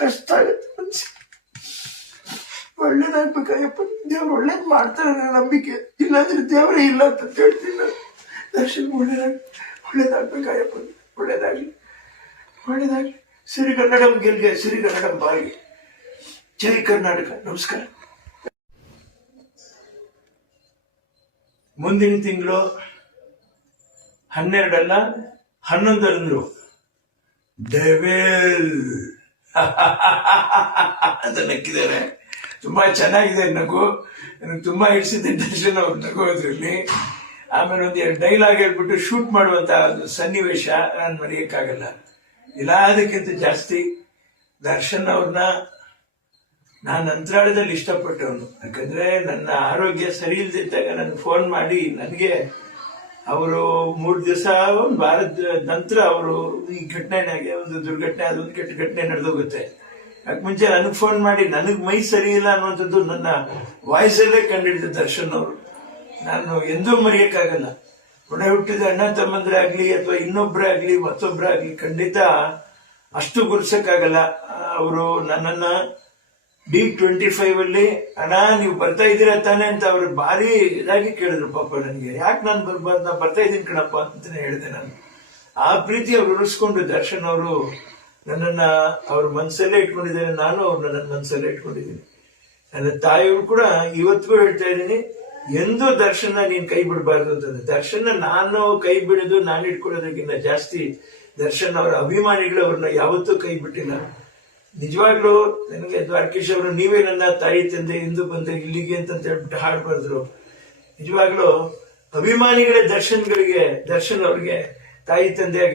ಕಷ್ಟ ಆಗುತ್ತೆ ಮನ್ಸಿಗೆ. ಒಳ್ಳೇದಾಗ್ಬೇಕಯ್ಯಪ್ಪ, ದೇವ್ರು ಒಳ್ಳೇದ್ ಮಾಡ್ತಾರೆ ಅನ್ನೋ ನಂಬಿಕೆ, ಇಲ್ಲಾಂದ್ರೆ ದೇವರೇ ಇಲ್ಲ ಅಂತ ಹೇಳ್ತೀನಿ ನಾನು. ದರ್ಶನ್ ಒಳ್ಳೇದಾಗ್ಬೇಕಯ್ಯಪ್ಪ, ಒಳ್ಳೇದಾಗ್ಲಿ. ಸಿರಿಗನ್ನಡಂ ಗೆಲ್ಗೆ, ಸಿರಿಗನ್ನಡಂ ಬಾಳ್ಗೆ. ಜೈ ಕರ್ನಾಟಕ. ನಮಸ್ಕಾರ. ಮುಂದಿನ ತಿಂಗಳು 12 ಅಲ್ಲ 11 ಅಂದ್ರು. ಡೆವಿಲ್ ಅಂತ ನಕ್ಕಿದ್ದಾರೆ. ತುಂಬಾ ಚೆನ್ನಾಗಿದೆ ನಗು, ನನಗೆ ತುಂಬಾ ಇಡಿಸಿದೆ ದರ್ಶನ್ ಅವ್ರ ನಗೋದ್ರಲ್ಲಿ. ಆಮೇಲೆ ಒಂದು 2 ಡೈಲಾಗ್ ಹೇಳ್ಬಿಟ್ಟು ಶೂಟ್ ಮಾಡುವಂತ ಸನ್ನಿವೇಶ ನಾನು ಮರೆಯಕ್ಕಾಗಲ್ಲ. ಎಲ್ಲದಕ್ಕಿಂತ ಜಾಸ್ತಿ ದರ್ಶನ್ ಅವ್ರನ್ನ ನಾನು ಅಂತರಾಳದಲ್ಲಿ ಇಷ್ಟಪಟ್ಟವನು. ಯಾಕಂದ್ರೆ ನನ್ನ ಆರೋಗ್ಯ ಸರಿ ಇಲ್ದಿದ್ದಾಗ ನನಗೆ ಫೋನ್ ಮಾಡಿ, ನನಗೆ ಅವರು 3 ದಿವಸ ಒಂದು ವಾರದ ನಂತರ ಅವರು ಈ ಘಟನೆನಾಗೆ ಒಂದು ದುರ್ಘಟನೆ, ಅದೊಂದು ಕೆಟ್ಟ ಘಟನೆ ನಡೆದೋಗುತ್ತೆ. ಯಾಕೆ ಮುಂಚೆ ನನಗೆ ಫೋನ್ ಮಾಡಿ ನನಗೆ ಮೈ ಸರಿ ಇಲ್ಲ ಅನ್ನುವಂಥದ್ದು ನನ್ನ ವಾಯ್ಸಲ್ಲೇ ಕಂಡಿಡಿದ ದರ್ಶನ್ ಅವರು. ನಾನು ಎಂದೂ ಮರೆಯಕ್ಕಾಗಲ್ಲ. ಒಡೆ ಹುಟ್ಟಿದ ಅಣ್ಣ ತಮ್ಮಂದ್ರೆ ಆಗ್ಲಿ ಅಥವಾ ಇನ್ನೊಬ್ಬರೇ ಆಗ್ಲಿ ಮತ್ತೊಬ್ಬರೇ ಆಗ್ಲಿ ಖಂಡಿತ ಅಷ್ಟು ಗುರ್ಸಕ್ಕಾಗಲ್ಲ. ಅವರು ನನ್ನನ್ನ D25 ಅಲ್ಲಿ ಅಣ್ಣ ನೀವು ಬರ್ತಾ ಇದ್ದೀರಾ ತಾನೆ ಅಂತ ಅವ್ರು ಭಾರಿ ಇದಾಗಿ ಕೇಳಿದ್ರು. ಪಾಪ ನನಗೆ ಯಾಕೆ ನಾನು ಬರ್ಬಾರ್ದು, ನಾ ಬರ್ತಾ ಇದ್ದೀನಿ ಕಣಪ್ಪ ಅಂತಾನೆ ಹೇಳಿದೆ ನಾನು. ಆ ಪ್ರೀತಿ ಅವ್ರು ಉಳಿಸ್ಕೊಂಡು ದರ್ಶನ್ ಅವರು ನನ್ನನ್ನ ಅವ್ರ ಮನಸ್ಸಲ್ಲೇ ಇಟ್ಕೊಂಡಿದ್ದಾರೆ, ನಾನು ಅವ್ರನ್ನ ನನ್ನ ಮನಸ್ಸಲ್ಲೇ ಇಟ್ಕೊಂಡಿದ್ದೀನಿ. ನನ್ನ ತಾಯಿಯವರು ಕೂಡ ಇವತ್ತಿಗೂ ಹೇಳ್ತಾ ಇದ್ದೀನಿ, ಎಂದೂ ದರ್ಶನ ನೀನ್ ಕೈ ಬಿಡಬಾರ್ದು ಅಂತಂದ್ರೆ. ದರ್ಶನ ನಾನು ಕೈ ಬಿಡೋದು, ನಾನು ಇಟ್ಕೊಳ್ಳೋದಕ್ಕಿಂತ ಜಾಸ್ತಿ ದರ್ಶನ್ ಅವರ ಅಭಿಮಾನಿಗಳು ಅವ್ರನ್ನ ಯಾವತ್ತೂ ಕೈ ಬಿಟ್ಟಿಲ್ಲ. ನಿಜವಾಗ್ಲೂ ನನಗೆ ದ್ವಾರಕೀಶ್ ಅವರು ನೀವೇ ನನ್ನ ತಾಯಿ ತಂದೆ ಎಂದು ಬಂದೆ ಇಲ್ಲಿಗೆ ಅಂತ ಹೇಳ್ಬಿಟ್ಟು ಹಾಡು ಬರೆದ್ರು. ನಿಜವಾಗ್ಲೂ ಅಭಿಮಾನಿಗಳೇ ದರ್ಶನ್ ಅವ್ರಿಗೆ ತಾಯಿ ತಂದೆ